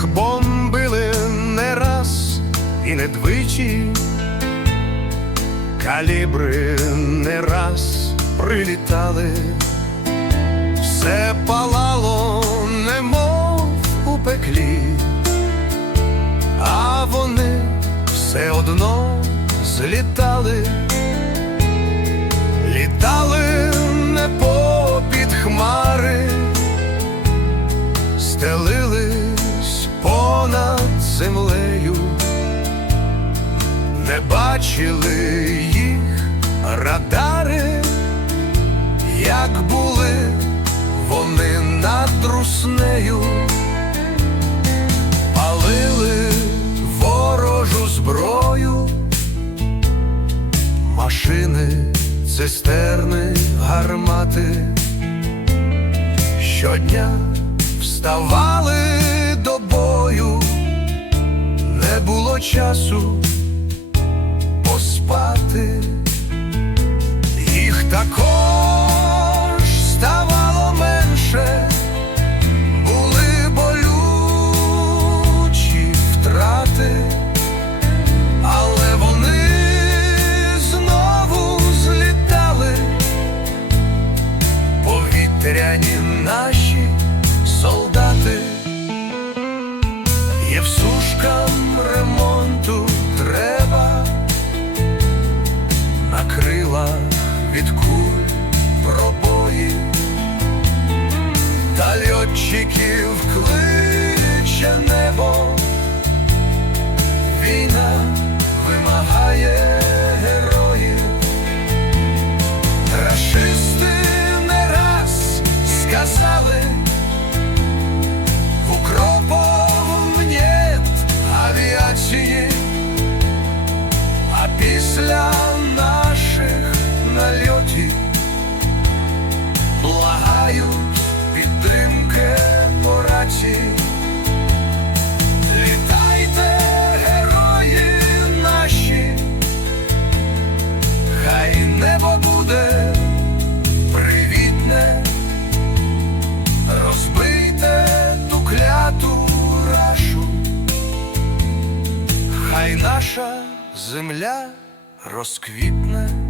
Їх бомбили не раз і не двічі, калібри не раз прилітали, все палало, немов у пеклі, а вони все одно злітали, літали не попід хмари, стели. Бачили їх радари, як були вони над руснею, палили ворожу зброю, машини, цистерни, гармати. Щодня вставали до бою, не було часу ya sabe. Наша земля розквітне.